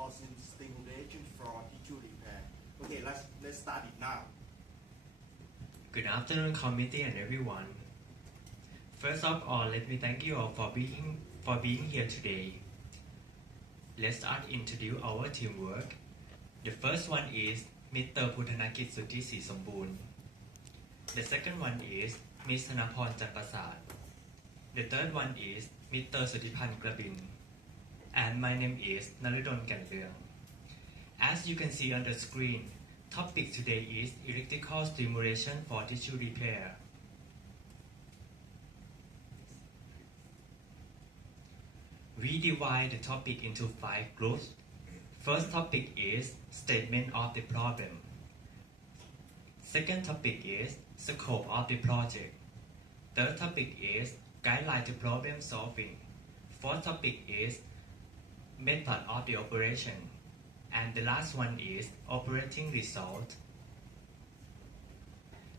causing stimulation for tissue repair. Okay, let's start it now. Good afternoon, committee and everyone. First of all, let me thank you all for being here today. Let's start introduce our teamwork. The first one is Mr. Puthanakit Suti Si Somboon. The second one is Ms. Thanaporn Janprasad. The third one is Mr. Sutipan Grabin. And my name is Naridon Kanleung. As you can see on the screen, topic today is electrical stimulation for tissue repair. We divide the topic into 5 groups. First topic is statement of the problem. Second topic is scope of the project. Third topic is guideline to problem solving. Fourth topic is method of the operation. And the last one is operating result.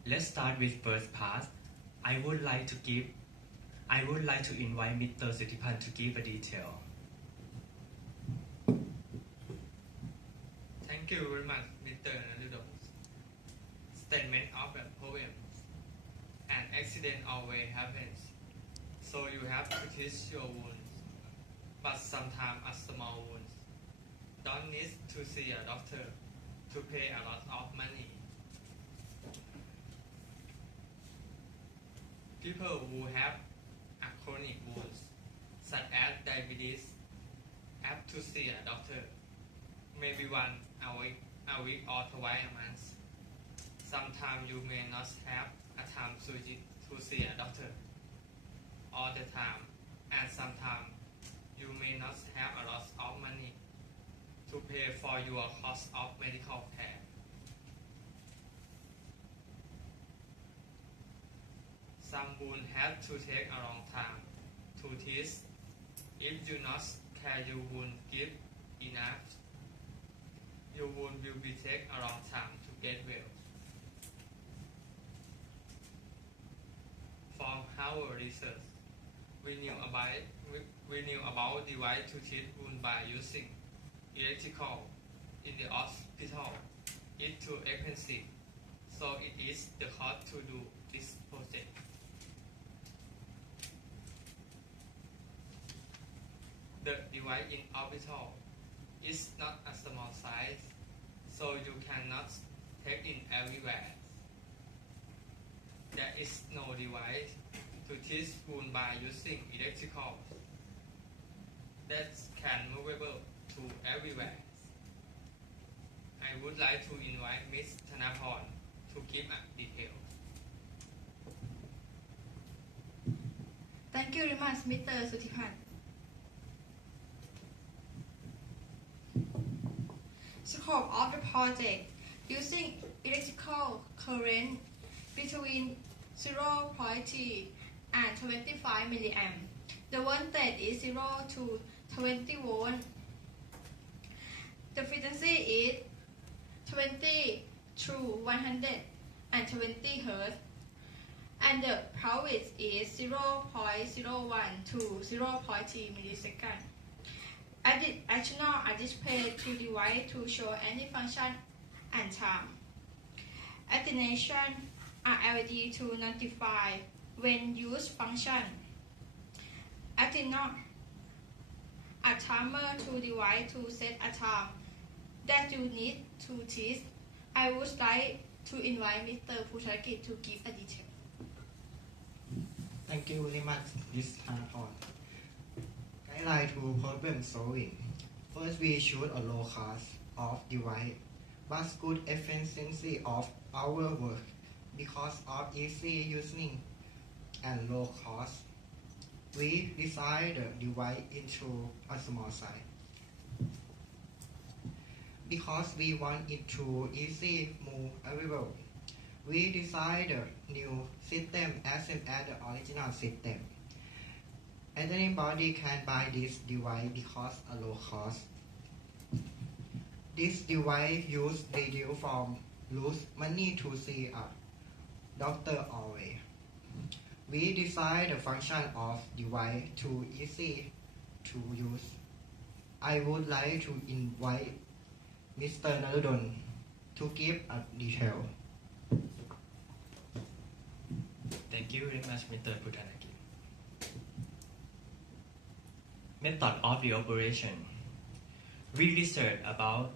Let's start with first part. I would like to invite Mr. Sutipan to give a detail. Thank you very much, Mr. Narudo. Statement of a problem. An accident always happens, so you have to treat your wounds. But sometimes a small wound don't need to see a doctor to pay a lot of money. People who have chronic wounds, such as diabetes, have to see a doctor, maybe once a week or twice a month. Sometimes you may not have a time to see a doctor all the time, and sometimes you may not have a lot of money to pay for your cost of medical care. Some wounds have to take a long time to treat. If you not care your wound give enough, your wound will be take a long time to get well. From our research, we knew about device to treat wound by using electrical in the hospital. It's too expensive, so it is the cost to do this project. The device in hospital is not a small size, so you cannot take it everywhere. There is no device to treat wound by using electrical that can movable to everywhere. I would like to invite Ms. Thanaporn to give a detail. Thank you very much, Mr. Sutipan. Scope of the project: using electrical current between 0.3 and 25 milliamp. The voltage is 0 to 20 volts. The frequency is 20 to 120 Hz, and the power is 0.01 to 0.3 milliseconds. Additional are displayed to device to show any function and time. Attenuation are LED to notify when use function. Attenuate a timer to device to set a time that you need to test. I would like to invite Mr. Puthanakit to give a detail. Thank you very much, Ms. Thanaporn. Guideline to problem solving. First, we choose a low cost of device, but good efficiency of our work because of easy using and low cost. We design the device into a small size because we want it to easy move everywhere. We design the new system as same as the original system. Anybody can buy this device because a low cost. This device use reduce from lose money to see a doctor always. We design the function of device to easy to use. I would like to invite Mr. Narudon to give a detail. Thank you very much, Mr. Puthanaki. Method of the operation. We researched about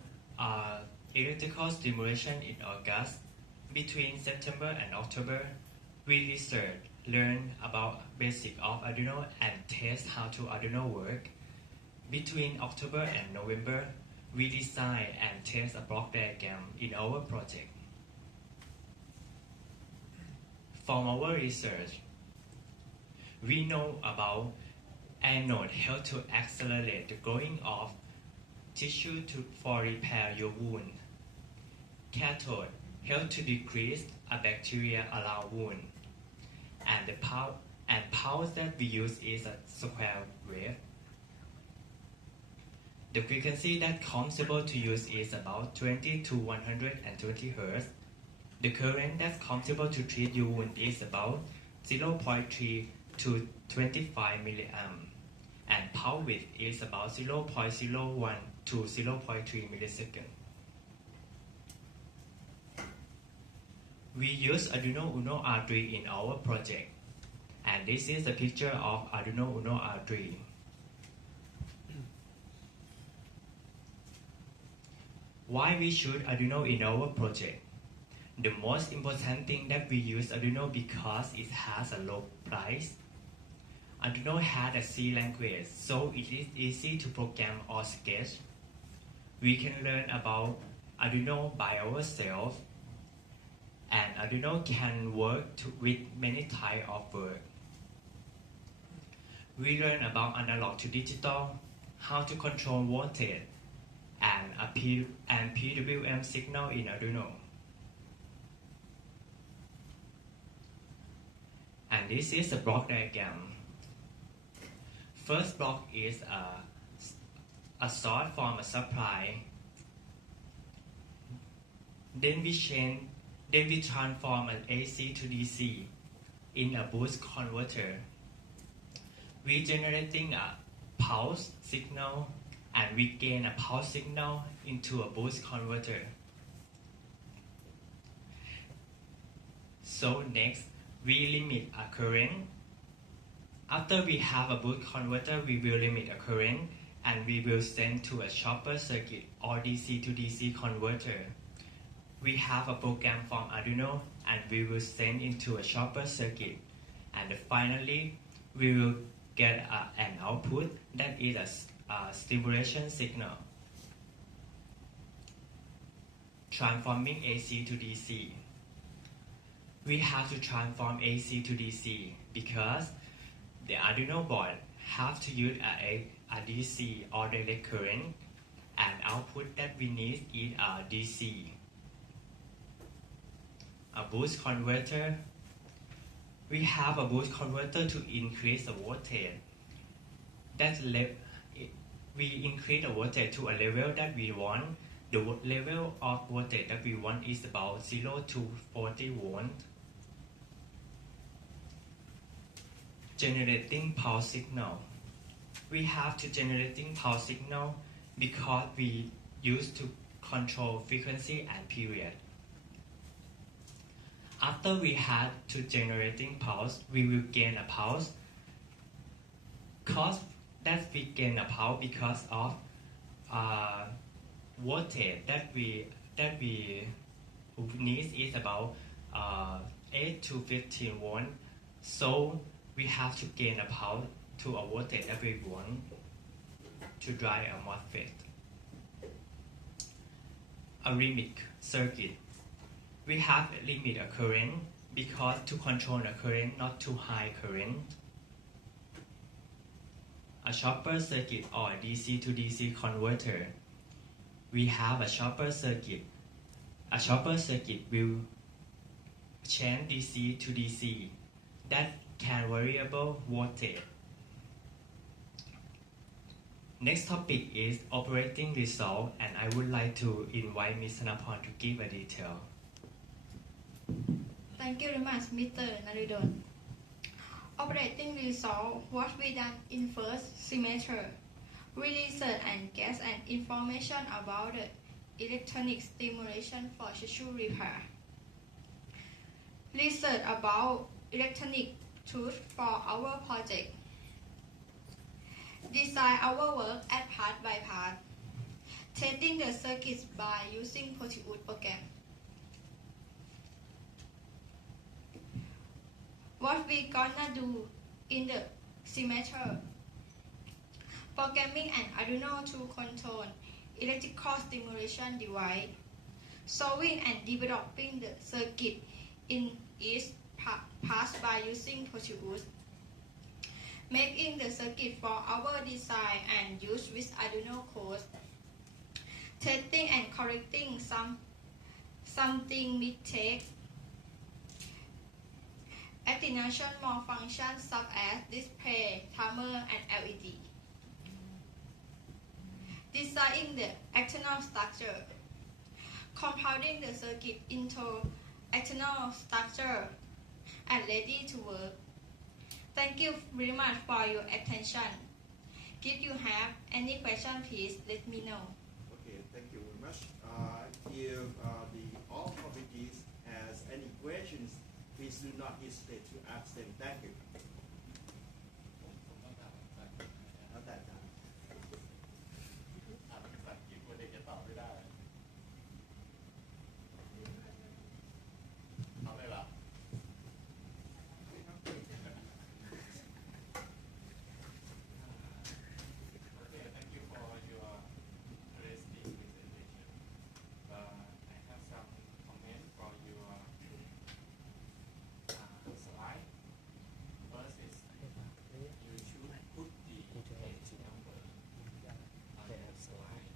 electrical stimulation in August. Between September and October, we learn about basic of Arduino and test how to Arduino work. Between October and November, we design and test a block diagram in our project. From our research, we know about anode help to accelerate the growing of tissue for repair your wound. Cathode help to decrease a bacteria around wound. And the pulse that we use is a square wave. The frequency that comfortable to use is about 20 to 120 Hz. The current that's comfortable to treat your wound is about 0.3 to 25 milliamp. And pulse width is about 0.01 to 0.3 millisecond. We use Arduino Uno R3 in our project. And this is a picture of Arduino Uno R3. Why we choose Arduino in our project? The most important thing that we use Arduino because it has a low price. Arduino has a C language, so it is easy to program or sketch. We can learn about Arduino by ourselves, and Arduino can work with many types of work. We learn about analog to digital, how to control voltage, and PWM signal in Arduino. And this is a block diagram. First block is a source from a supply. Then we transform an AC to DC in a boost converter. We generating a pulse signal and we gain a pulse signal into a boost converter. So next, we limit a current. After we have a boost converter, we will limit a current and we will send to a shopper circuit or DC to DC converter. We have a program from Arduino and we will send into a shopper circuit. And finally, we will get an output that is a stimulation signal. Transforming AC to DC. We have to transform AC to DC because the Arduino board have to use a DC or direct current, and output that we need is a DC. A boost converter. We have a boost converter to increase the voltage. We increase the voltage to a level that we want. The level of voltage that we want is about 0 to 40 volts. Generating power signal. We have to generating power signal because we used to control frequency and period. After we had to generating pulse, we will gain a pulse. Cause that we gain a pulse because of voltage that we need is about 8 to 15 volts. So we have to gain a pulse to a voltage that we want to drive a MOSFET. A limit circuit. We have a limit a current because to control the current, not too high current. A shopper circuit or a DC to DC converter. We have a shopper circuit. A shopper circuit will change DC to DC that can variable voltage. Next topic is operating result, and I would like to invite Ms. Sanapon to give a detail. Thank you very much, Mr. Narudon. Operating result was we done in first semester. We research and get an information about the electronic stimulation for tissue repair. Research about electronic tools for our project. Design our work at part by part. Testing the circuits by using Present1 program. What we gonna do in the semester? Programming an Arduino to control electrical stimulation device. Solving and developing the circuit in each part by using Present1. Making the circuit for our design and use with Arduino code. Testing and correcting something mistake. Activation more functions such as display, timer, and LED. Designing the external structure. Compounding the circuit into external structure and ready to work. Thank you very much for your attention. If you have any question, please let me know. Okay, thank you very much. If the all committees has any questions, please do not hesitate to ask them. Thank you. Not that time. ภาษาอังกฤษคนเด็กจะตอบไม่ได้ทำได้เหรอ Okay, thank you for your interesting presentation. I have some comment for your slide. First is you should put the page number on the slide.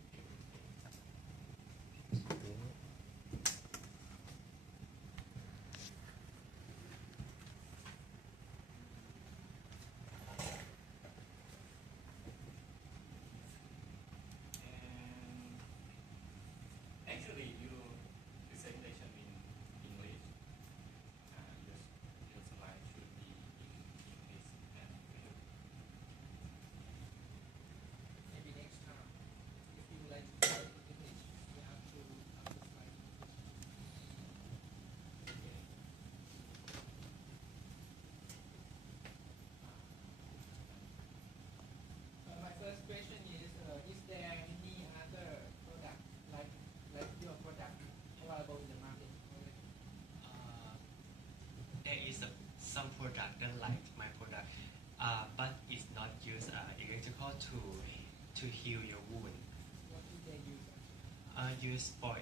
And actually, your presentation in English, your slide should be in English and Maybe next time, if you would like to try in English, you have to slide. okay. My first question is there any other product like your product available in the market already? There is some product that like my product, but it's not use electrical to heal your wound. What do they use actually? Use for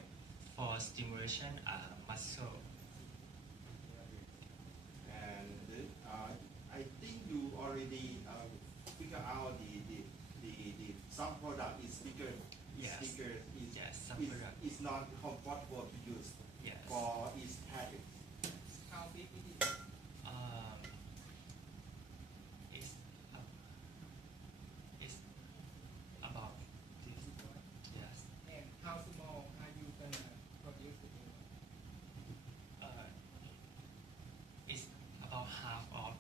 stimulation muscle. And I think you already figure out the some product is bigger. Yes. Yes, some product. Is not comfortable to use Yes. for its package. How big it is? It's about this. Yes. And how small are you gonna produce the new one? It's about half of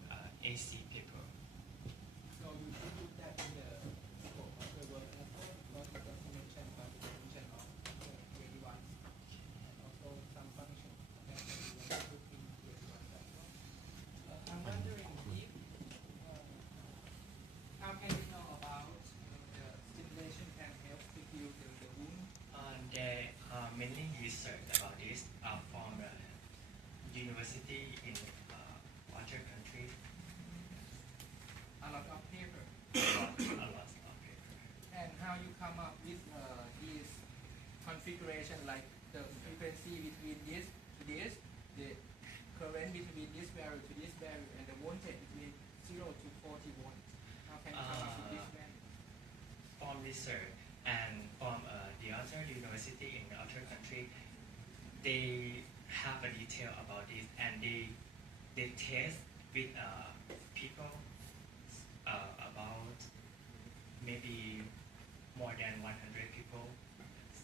AC paper. So you should put that in the scope of the work effort, because it doesn't mention about the function of the creative ones, and also some function that you want to put in creative ones as well. I'm wondering if how can you know about the stimulation can help to heal the wound? There are many research about this from the university in other countries. A lot of paper. A lot of paper. And how you come up with this configuration, like the frequency between this to this, the current between this value to this value, and the voltage between 0 to 40 volts. How can you come up with this value? From research and from the other university in the other country, they have a detail about this and they test with people about maybe more than 100 people. Yes,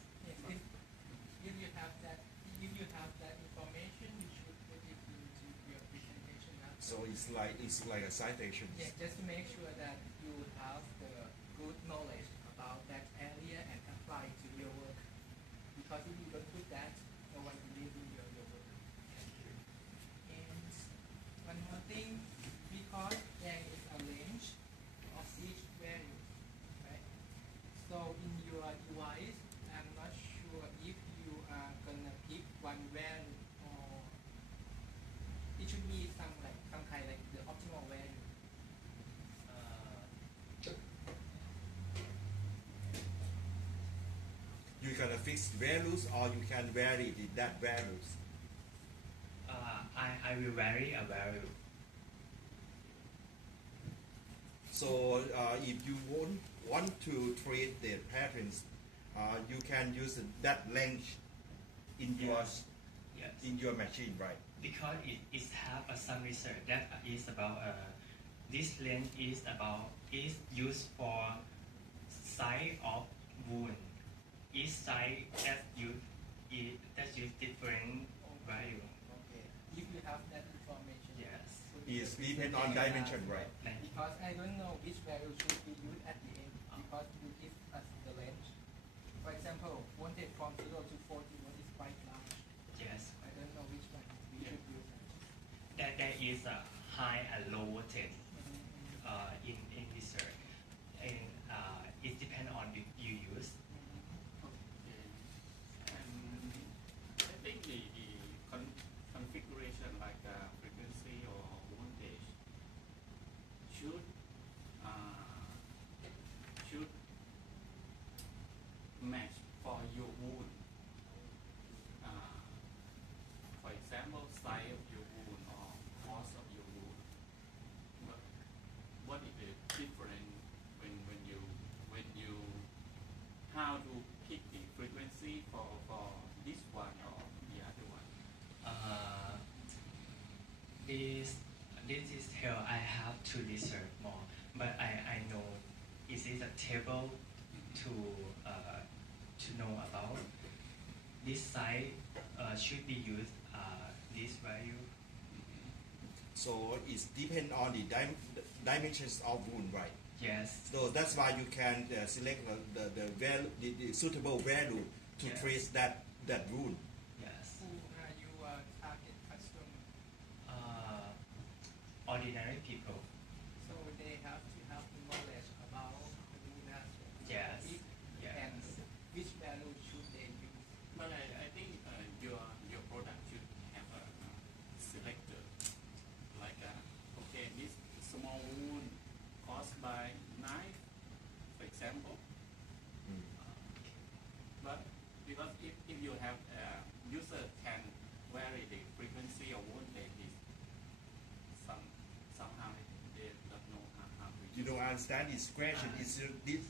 if you have that information, you should put it into your presentation. So it's like a citation. Yeah, just to make sure that you have the good knowledge on device, I'm not sure if you are gonna pick one value or it should be some kind like the optimal value. You can fix values or you can vary that values. I will vary a value. So if you want to treat the patterns, you can use that length in Yes. your machine, right? Because it have some research that is about this length is used for size of wound. Each size that use different value. Okay. If you have that information. Yes. would be It's appreciated. depend on dimension, right? Thank you. Because I don't know which value should be used at the end because you give us the range. For example, voltage from 0 to 40 volt is quite large. Yes. I don't know which one we should use. That there is a high and low voltage Mm-hmm. in research, and it depends on the you use. Okay. And I think the configuration like frequency or voltage should should match for your wound. For example, size of your wound or cost of your wound. But what is the difference when you how to pick the frequency for this one or the other one? This is here I have to research more, but I know is it a table to know about this site should be used this value. So it's depend on the dimensions of wound, right? Yes. So that's why you can select the suitable value to Yes. trace that wound. Yes. Who are your target customer? Ordinary people. So they have to have the knowledge about the industry. Yes. If and which value should they use? But I think your product should have a selector like okay, this small wound caused by knife, for example. But because if you have user can vary the frequency of voltage, somehow they don't know how to You use don't it. understand this question.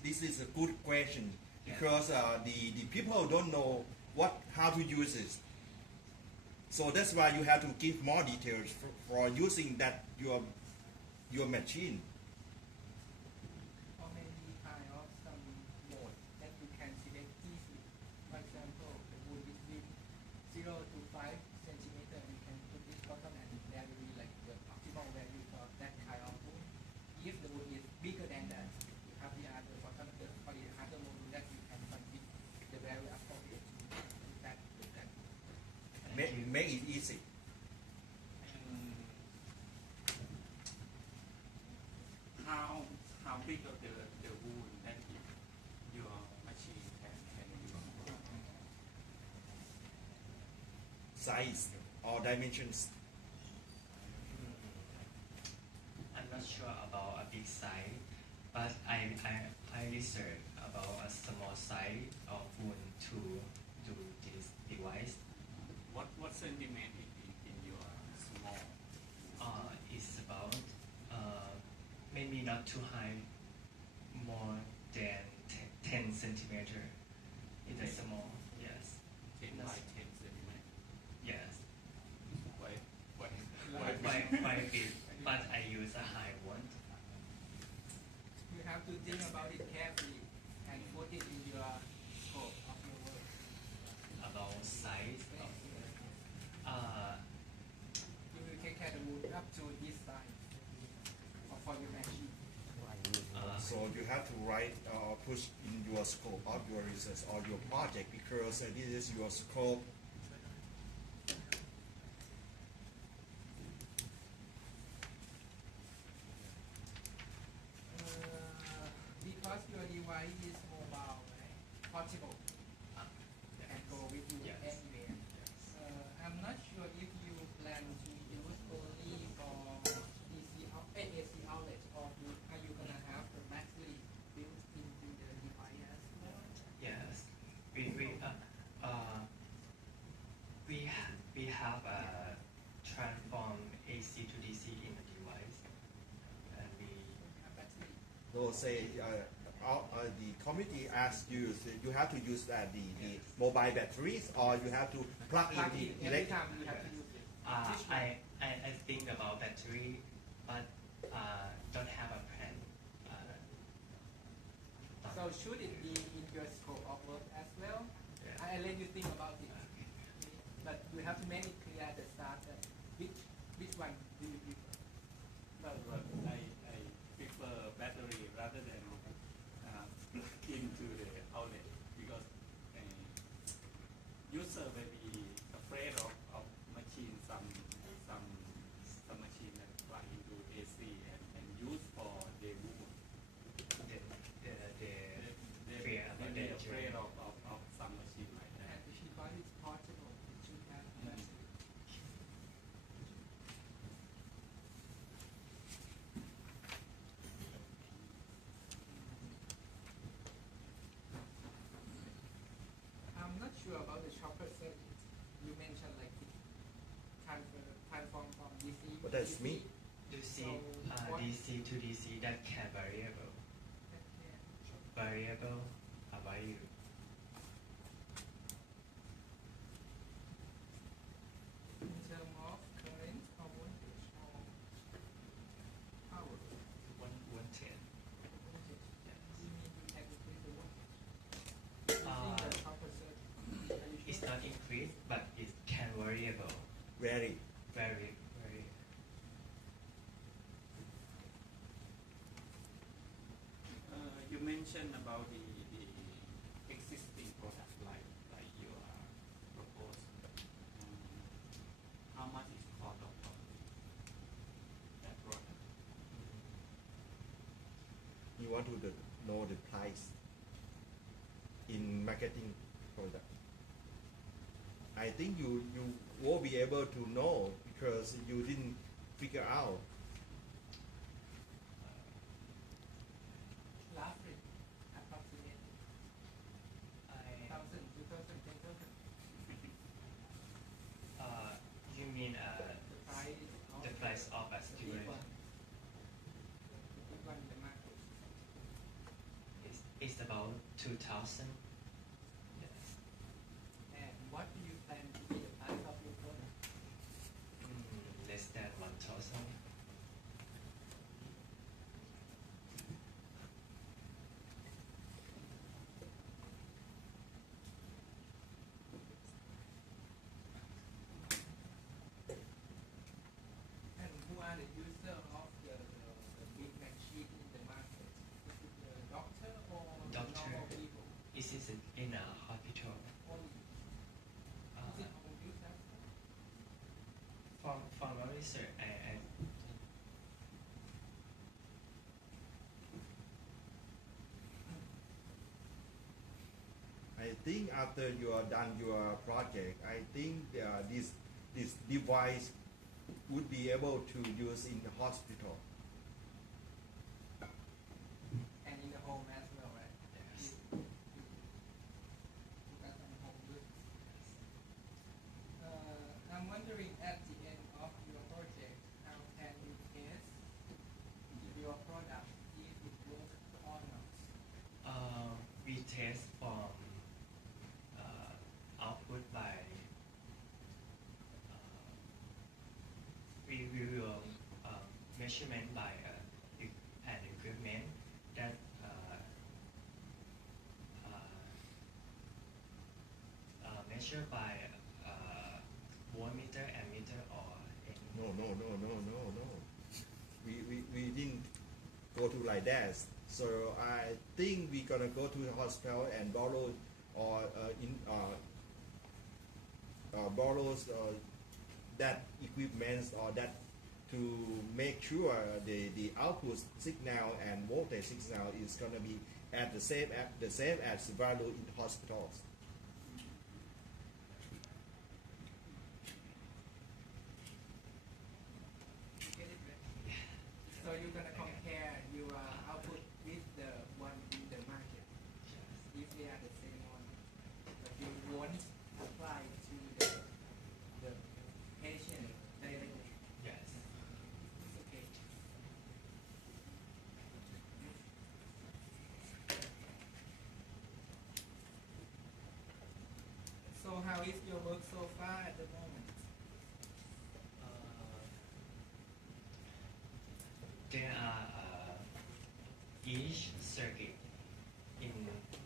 This is a good question Yeah. because the people don't know how to use it. So that's why you have to give more details for using that your machine. Or maybe kind of some mode that you can select easily. For example, the wood is with 0 to 5 centimeter, you can put this button and there will be like the optimal value for that kind of wood. If the wood is bigger than that, you have the other button or the other mode that you can configure the value appropriate to that. Make it easy. And how big of the wound that your machine can use? Size or dimensions. I'm not sure about a big size, but I research about a small size of wound to do this device. What centimeter in your small? It's about maybe not too high, more than 10 centimeter. It's a small, yes, 10 by 10 centimeter. yes, Quite quite big. But I use a high one. You have to think about it carefully and put it in your scope of your work. About size of You will take care of the wood up to this size for your machine. So you have to write push in your scope of your research or your project because this is your scope. Because your device is mobile, right? For portable and go with you Yes. anywhere. I'm not sure if you plan to use only for AC outlet or are you gonna have the battery built into the device as well? Yes, we have a transform AC to DC in the device, and we Have battery. So say the committee asks you, so you have to use the Yes. mobile batteries, or you have to plug in Plug the in every electric. time you have to use it. Which one? I think about battery, but don't have a plan. So should it be in your scope of work as well? Yeah. I let you think about it. But you have to make it clear at the start that which one do you prefer? Well, I prefer battery rather than plug into the outlet because user may be afraid of machine some machine that plug into AC and use for their movement. The fear about They danger. afraid of some machine like that. And if you buy it portable, it should have battery. I'm not sure about the chopper circuit. You mentioned like it transform from DC But to that's DC. me. DC, So what- DC to DC that can variable. Variable, how about you? In terms of current or voltage or power. 110. Voltage. Yes. You mean you can increase the voltage? Using the chopper circuit. Are you It's sure? not increased, but it can variable. Very. Very. You mentioned about the existing product like you are proposed. How much is cost of that product? You want to know the price in marketing product. I think you won't be able to know because you didn't figure out. Roughly, approximately. I, 1,000, 2,000, 10,000. you mean The price of the price of a the big student one. The big one in the market. is about 2,000. Yes. And what do you plan to be the price of your product? Less than 1,000. And who are the user of the big machine in the market? Is it the doctor or the Doctor. normal people? Is this in a hospital? Only. Is it home use as well? For my research, I think after you are done your project, I think this device would be able to use in the hospital. And in the home as well, right? Yes. You got some home use. I'm wondering at the end of your project, how can you test your product if it works or not? We test from output by we will measurement by an equipment that measured by voltmeter, ammeter, or any. No. We didn't go to like that. So I think we're gonna go to the hospital and borrow or borrow that equipment or that to make sure the output signal and voltage signal is gonna be at the same as value in hospitals. So you're gonna compare your output with the one in the market if they are the same one, but you won't apply to the patient directly. Yes. Okay. So how is your work so far at the moment? There are each circuit in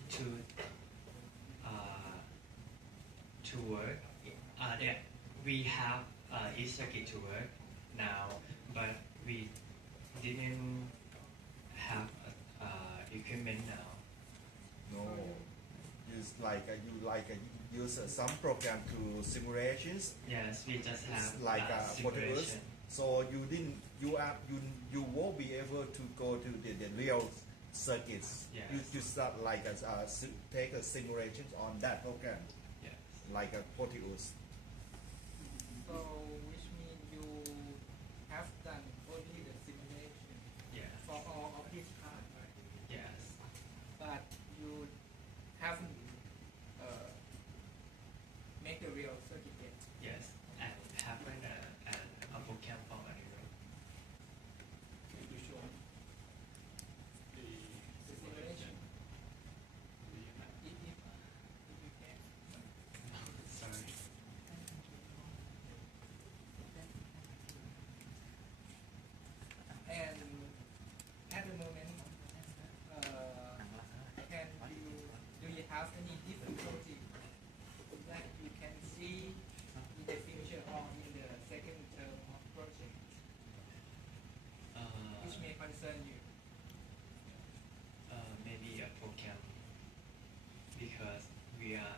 two to work. There we have each circuit to work now, but we didn't have equipment now. No, it's like you use some program to simulations. Yes, we just have It's like Proteus. simulation. So you won't be able to go to the real circuits. Yes. You start like take a simulations on that program, Yes. like a Proteus. So which means you have done only the simulation Yes. for all of this part, right? Yes. But you haven't make the real circuit yet. Yes. And happen a program for Android. Can you show the Simulation. Do you have? If you can. Sorry. And at the moment, do you have any difficulty that you can see in the future or in the second term of project, which may concern you? Maybe a program because we are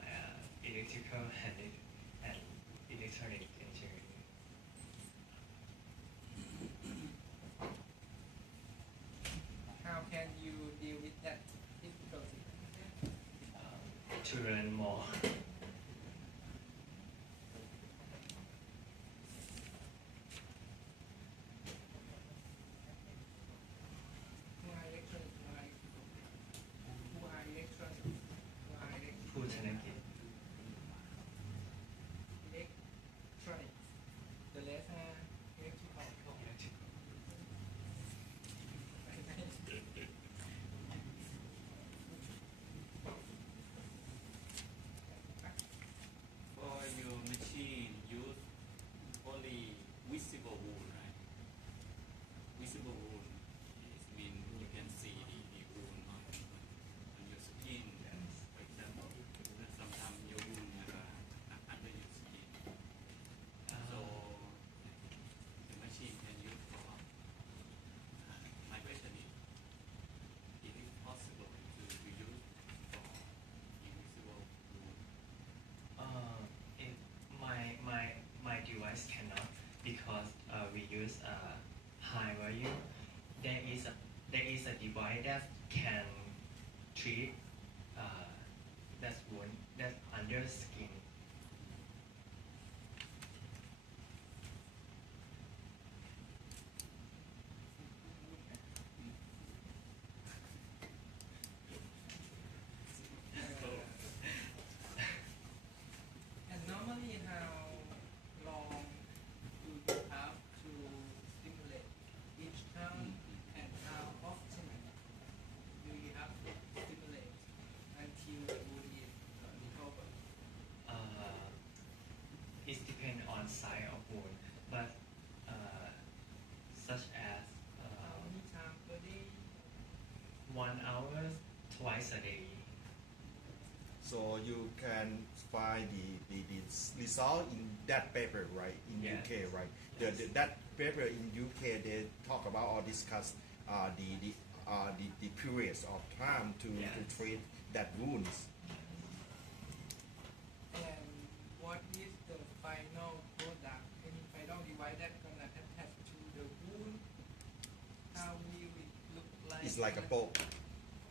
electrical and electronic engineering. How can you deal with that difficulty? To learn more. Who are electronics? Who are electronics? Who are electronics? ผู้ชนะกิจ Electronics. The rest are electrical. For your machine, use only visible wound, right? Visible wound is mean you can see the wound on your skin. For example, sometimes your wound under your skin. So the machine can use for. My question is it possible to use for invisible wound? It, my device cannot because we use high value. There is a device that can treat that wound that under skin. And normally, how long do you have to stimulate each time, and how often do you have to stimulate until the wound is recovered? It depends on size of wound, but such as How many times per day? 1 hour twice a day. So you can find the result in that paper, right? In Yes. UK, right? That paper in UK they talk about or discuss the periods of time to treat that wounds. And what is the final product, any final device that's gonna attach to the wound? How will it look like? It's like a bolt.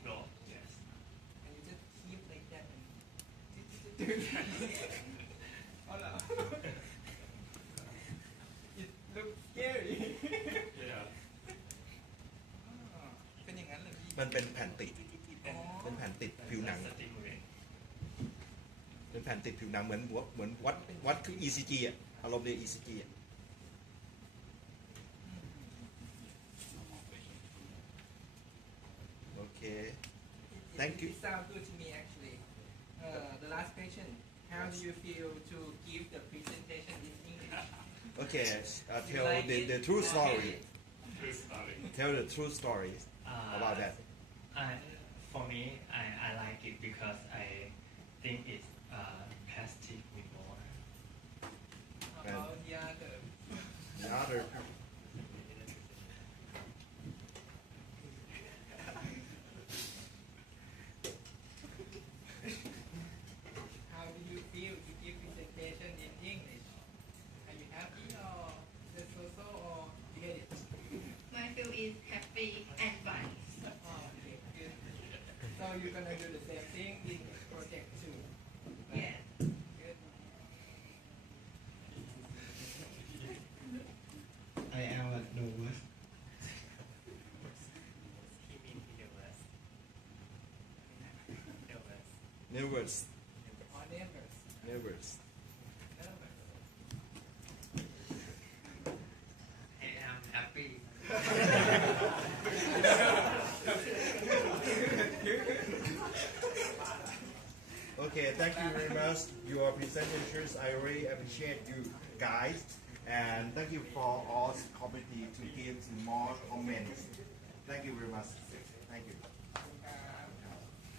Roll, yes. Hola. It looks scary. Yeah. เป็นอย่างนั้นเลยพี่ มันเป็นแผ่นติด อ๋อ เป็นแผ่นติดผิวหนัง Stimulate. เป็นแผ่นติดผิวหนังเหมือนวัดคือ ECG อ่ะอารมณ์เดียว ECG อ่ะโอเค Thank you. It sounds good to me actually. The last question. How do you feel to give the presentation in English? Okay, You tell like it? the true You story. hate it? True story. Tell the true story about that. For me, I like it because I think it plastic me more. How about the other? The other How do you feel to give presentation in English? Are you happy or just so or you hate it? My feel is happy and fun. Oh, okay, good. So you're gonna do the same thing in project two. Yeah. Good. I am nervous. He mean he nervous. Nervous. nervous, Or neighbors. nervous. Nervous. I am happy. Okay, thank you very much. Your presentations, I really appreciate you guys, and thank you for all committee to give more comments. Thank you very much. Thank you.